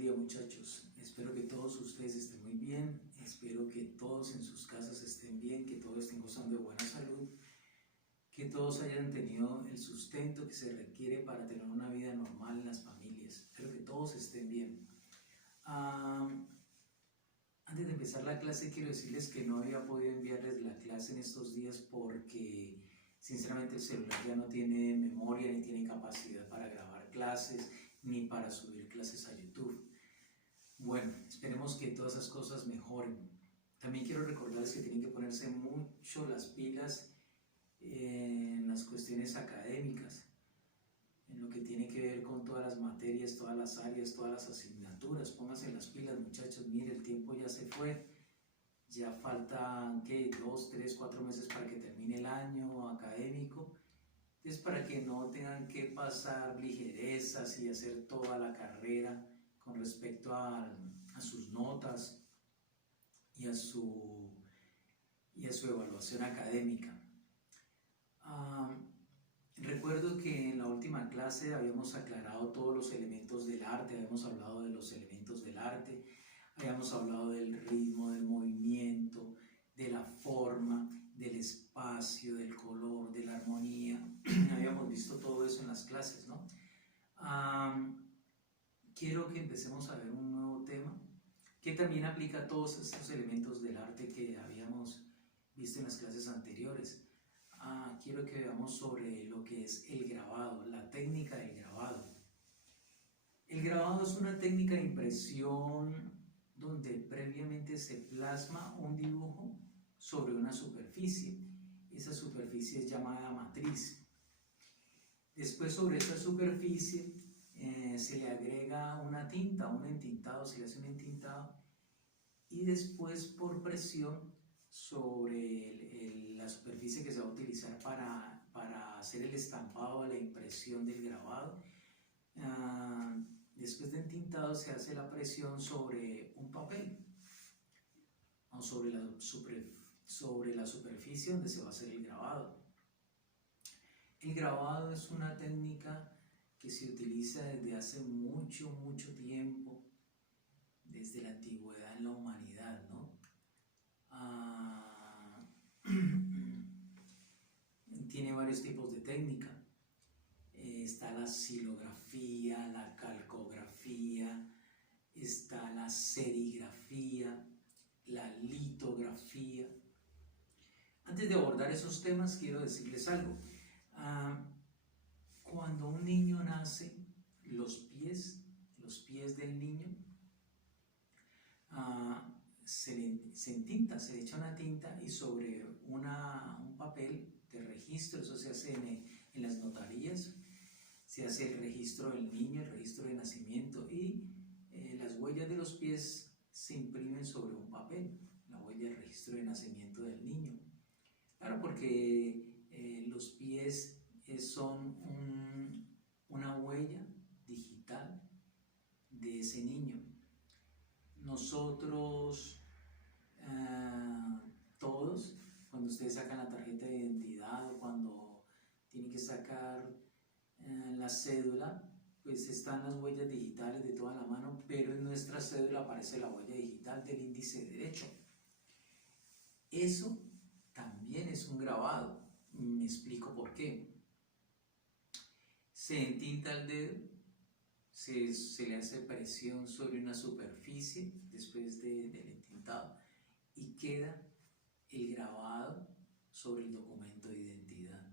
día, muchachos. Espero que todos ustedes estén muy bien, espero que todos en sus casas estén bien, que todos estén gozando de buena salud, que todos hayan tenido el sustento que se requiere para tener una vida normal en las familias. Espero que todos estén bien. Antes de empezar la clase quiero decirles que no había podido enviarles la clase en estos días porque sinceramente el celular ya no tiene memoria ni tiene capacidad para grabar clases ni para subir clases a YouTube. Bueno, esperemos que todas esas cosas mejoren. También quiero recordarles que tienen que ponerse mucho las pilas en las cuestiones académicas, en lo que tiene que ver con todas las materias, todas las áreas, todas las asignaturas. Pónganse las pilas, muchachos. Mire, el tiempo ya se fue, ya faltan, ¿qué? 2, 3, 4 meses para que termine el año académico. Es para que no tengan que pasar ligerezas y hacer toda la carrera con respecto a sus notas y a su evaluación académica. Recuerdo que en la última clase habíamos aclarado todos los elementos del arte, habíamos hablado de los elementos del arte, habíamos hablado del ritmo, del movimiento, de la forma, del espacio, del color, de la armonía. Habíamos visto todo eso en las clases, ¿no? Quiero que empecemos a ver un nuevo tema que también aplica a todos estos elementos del arte que habíamos visto en las clases anteriores. Quiero que veamos sobre lo que es el grabado, la técnica del grabado. El grabado es una técnica de impresión donde previamente se plasma un dibujo sobre una superficie. Esa superficie es llamada matriz. Después sobre esa superficie se le agrega una tinta, un entintado, se le hace un entintado, y después por presión sobre la superficie que se va a utilizar para hacer el estampado, la impresión del grabado. Después de entintado se hace la presión sobre un papel o sobre la superficie donde se va a hacer el grabado. El grabado es una técnica que se utiliza desde hace mucho tiempo, desde la antigüedad en la humanidad, ¿no? Tiene varios tipos de técnica. Está la xilografía, la calcografía, está la serigrafía, la litografía. Antes de abordar esos temas quiero decirles algo. Cuando un niño nace, los pies del niño se entinta, se le echa una tinta, y sobre un papel de registro, eso se hace en las notarías, se hace el registro del niño, el registro de nacimiento, y las huellas de los pies se imprimen sobre un papel, la huella del registro de nacimiento del niño. Claro, porque los pies son una huella digital de ese niño. Nosotros, todos, cuando ustedes sacan la tarjeta de identidad o cuando tienen que sacar la cédula, pues están las huellas digitales de toda la mano, pero en nuestra cédula aparece la huella digital del índice derecho. Eso también es un grabado. Me explico por qué. Se entinta el dedo, se le hace presión sobre una superficie después del entintado, y queda el grabado sobre el documento de identidad.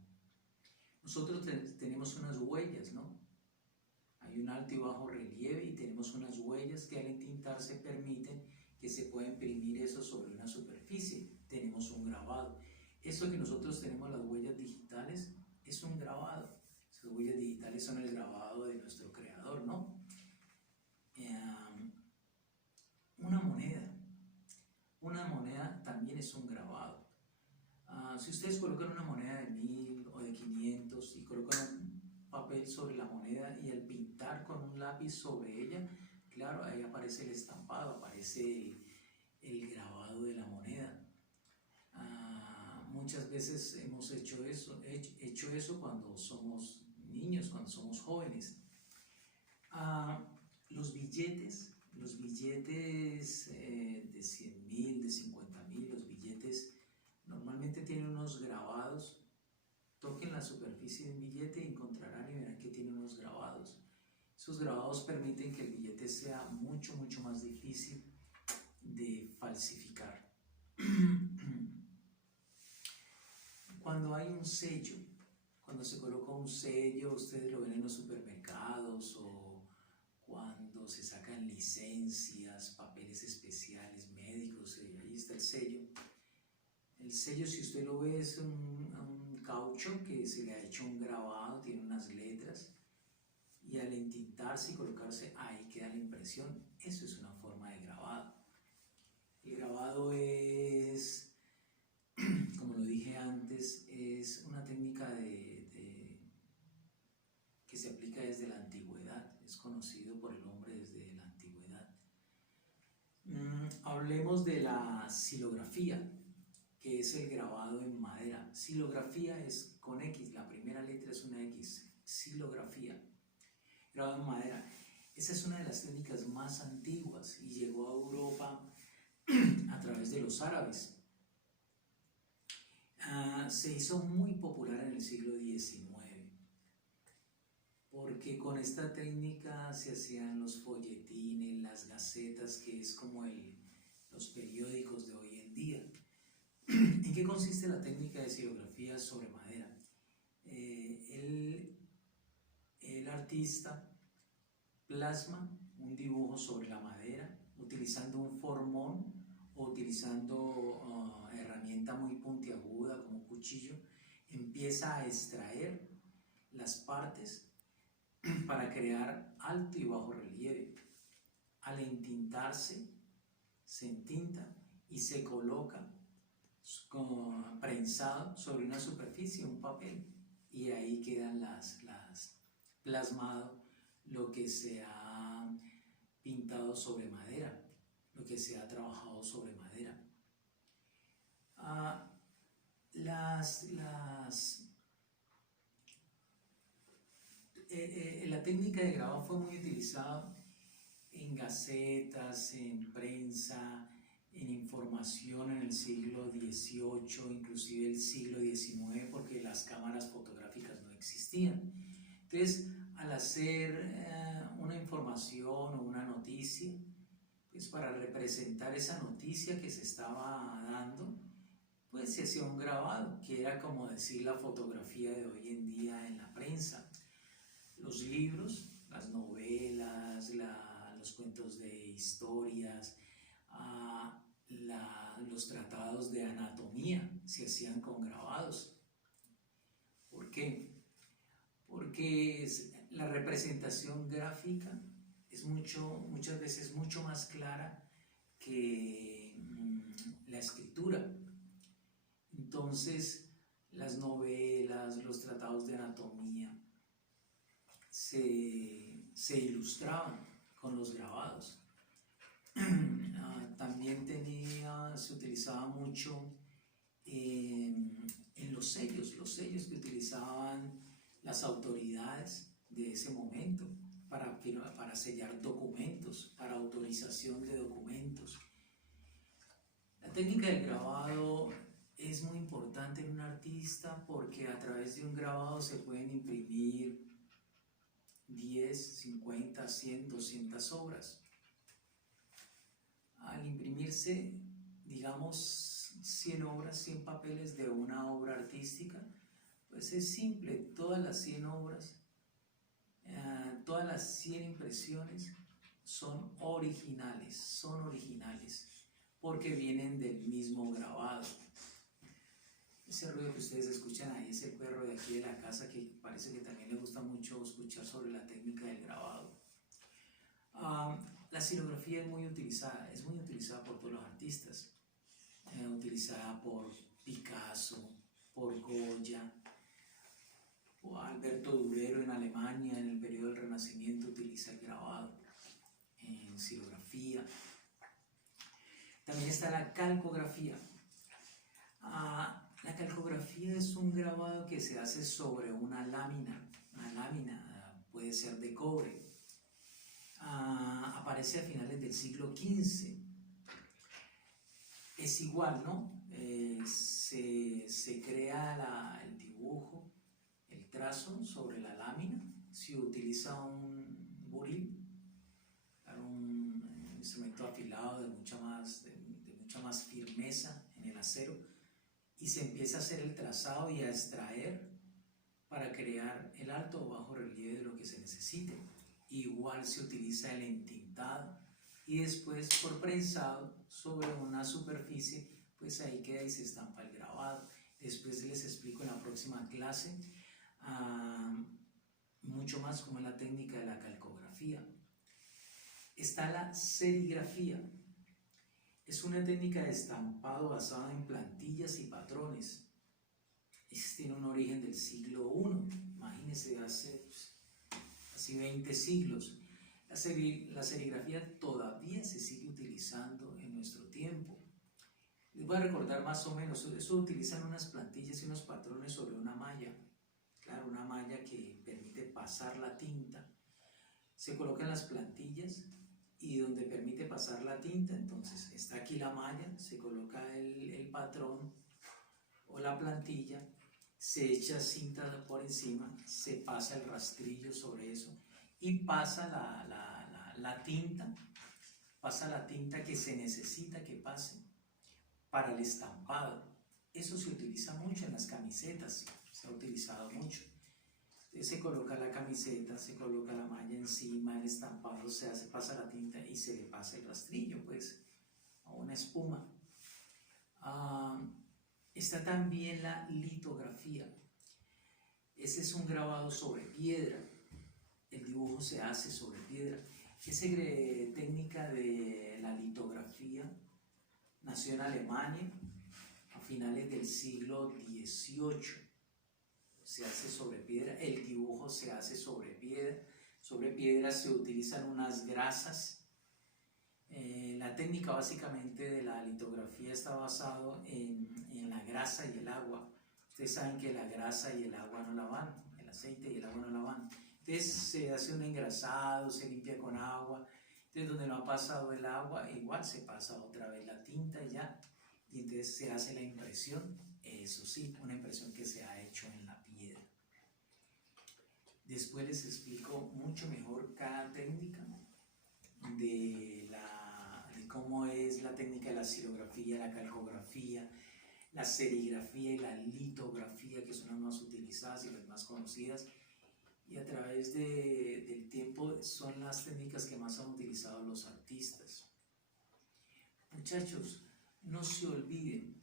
Nosotros tenemos unas huellas, ¿no? Hay un alto y bajo relieve y tenemos unas huellas que al entintarse permiten que se pueda imprimir eso sobre una superficie. Tenemos un grabado. Eso que nosotros tenemos, las huellas digitales, es un grabado. Esas huellas digitales son el grabado de nuestro creador, ¿no? Una moneda también es un grabado. Si ustedes colocan una moneda de 1000 o de 500 y colocan un papel sobre la moneda, y al pintar con un lápiz sobre ella, claro, ahí aparece el estampado, aparece el grabado de la moneda. Muchas veces hemos hecho eso cuando somos niños, cuando somos jóvenes. Los billetes billetes de 100.000, de 50.000, los billetes normalmente tienen unos grabados. Toquen la superficie de un billete y encontrarán y verán que tiene unos grabados. Esos grabados permiten que el billete sea mucho más difícil de falsificar. Cuando hay un sello, cuando se coloca un sello, ustedes lo ven en los supermercados o cuando se sacan licencias, papeles especiales, médicos, ahí está el sello. El sello, si usted lo ve, es un caucho que se le ha hecho un grabado, tiene unas letras, y al entintarse y colocarse, ahí queda la impresión. Eso es una forma de grabado. El grabado es, como lo dije antes, es una técnica que se aplica desde la antigüedad, es conocido por el hombre desde la antigüedad. Hablemos de la xilografía, que es el grabado en madera. Xilografía es con X, la primera letra es una X, xilografía, grabado en madera. Esa es una de las técnicas más antiguas y llegó a Europa a través de los árabes. Se hizo muy popular en el siglo XIX, porque con esta técnica se hacían los folletines, las gacetas, que es como los periódicos de hoy en día. ¿En qué consiste la técnica de xilografía sobre madera? El artista plasma un dibujo sobre la madera utilizando un formón o utilizando herramienta muy puntiaguda como cuchillo. Empieza a extraer las partes para crear alto y bajo relieve. Al entintarse, se entinta y se coloca prensado sobre una superficie, un papel, y ahí quedan plasmado lo que se ha pintado sobre madera, lo que se ha trabajado sobre madera. La técnica de grabado fue muy utilizada en gacetas, en prensa, en información en el siglo XVIII, inclusive el siglo XIX, porque las cámaras fotográficas no existían. Entonces, al hacer una información o una noticia, pues para representar esa noticia que se estaba dando, pues se hacía un grabado, que era como decir la fotografía de hoy en día en la prensa. Los libros, las novelas, los cuentos de historias, los tratados de anatomía se hacían con grabados. ¿Por qué? Porque la representación gráfica es muchas veces mucho más clara que la escritura. Entonces, las novelas, los tratados de anatomía se ilustraban con los grabados. También se utilizaba mucho en los sellos que utilizaban las autoridades de ese momento para sellar documentos, para autorización de documentos. La técnica del grabado es muy importante en un artista porque a través de un grabado se pueden imprimir 10, 50, 100, 200 obras. Al imprimirse, digamos, 100 obras, 100 papeles de una obra artística, pues es simple, todas las 100 obras, todas las 100 impresiones son originales, porque vienen del mismo grabado. Ese ruido que ustedes escuchan ahí es el perro de aquí de la casa, que parece que también le gusta mucho escuchar sobre la técnica del grabado. La xilografía es muy utilizada por todos los artistas, utilizada por Picasso, por Goya, o Alberto Durero en Alemania en el periodo del Renacimiento utiliza el grabado en xilografía. También está la calcografía. La calcografía es un grabado que se hace sobre una lámina puede ser de cobre. Aparece a finales del siglo XV. Es igual, ¿no? Se crea el dibujo, el trazo sobre la lámina, se utiliza un buril, un instrumento afilado de mucha más firmeza en el acero, y se empieza a hacer el trazado y a extraer para crear el alto o bajo relieve de lo que se necesite. Igual se utiliza el entintado y después por prensado sobre una superficie, pues ahí queda y se estampa el grabado. Después les explico en la próxima clase mucho más cómo es la técnica de la calcografía. Está la serigrafía. Es una técnica de estampado basada en plantillas y patrones. Tiene un origen del siglo I, imagínense, hace casi 20 siglos. La serigrafía todavía se sigue utilizando en nuestro tiempo. Les voy a recordar más o menos, eso utilizan unas plantillas y unos patrones sobre una malla. Claro, una malla que permite pasar la tinta. Se colocan las plantillas y donde permite pasar la tinta, entonces está aquí la malla, se coloca el patrón o la plantilla, se echa cinta por encima, se pasa el rastrillo sobre eso y pasa la tinta que se necesita que pase para el estampado. Eso se utiliza mucho en las camisetas, se ha utilizado mucho. Entonces se coloca la camiseta, se coloca la malla encima, el estampado se hace, pasa la tinta y se le pasa el rastrillo, pues, a una espuma. Está también la litografía. Ese es un grabado sobre piedra. El dibujo se hace sobre piedra. Esa técnica de la litografía nació en Alemania a finales del siglo XVIII. Se hace sobre piedra, el dibujo se hace sobre piedra. Sobre piedra se utilizan unas grasas. La técnica básicamente de la litografía está basada en la grasa y el agua. Ustedes saben que la grasa y el agua no la van, el aceite y el agua no la van. Entonces se hace un engrasado, se limpia con agua. Entonces donde no ha pasado el agua, igual se pasa otra vez la tinta y ya. Y entonces se hace la impresión, eso sí, una impresión que se ha hecho en la piedra. Después les explico mucho mejor cada técnica de cómo es la técnica de la xilografía, la calcografía, la serigrafía y la litografía, que son las más utilizadas y las más conocidas, y a través del tiempo son las técnicas que más han utilizado los artistas. Muchachos, no se olviden,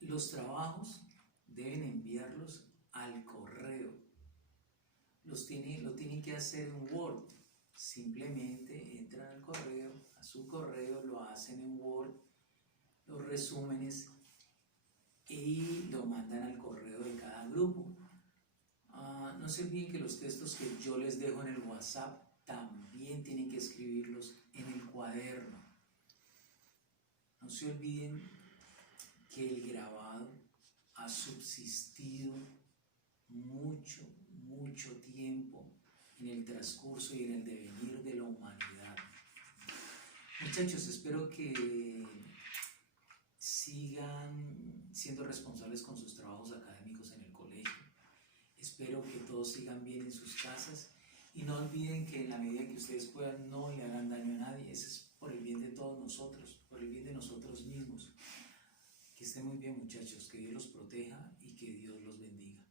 los trabajos deben enviarlos al correo. Lo tienen que hacer en Word. Simplemente entran al correo, a su correo, lo hacen en Word, los resúmenes, y lo mandan al correo de cada grupo. No se olviden que los textos que yo les dejo en el WhatsApp también tienen que escribirlos en el cuaderno. No se olviden que el grabado ha subsistido mucho tiempo en el transcurso y en el devenir de la humanidad. Muchachos, espero que sigan siendo responsables con sus trabajos académicos en el colegio. Espero que todos sigan bien en sus casas y no olviden que en la medida que ustedes puedan no le hagan daño a nadie. Eso es por el bien de todos nosotros, por el bien de nosotros mismos. Que estén muy bien, muchachos, que Dios los proteja y que Dios los bendiga.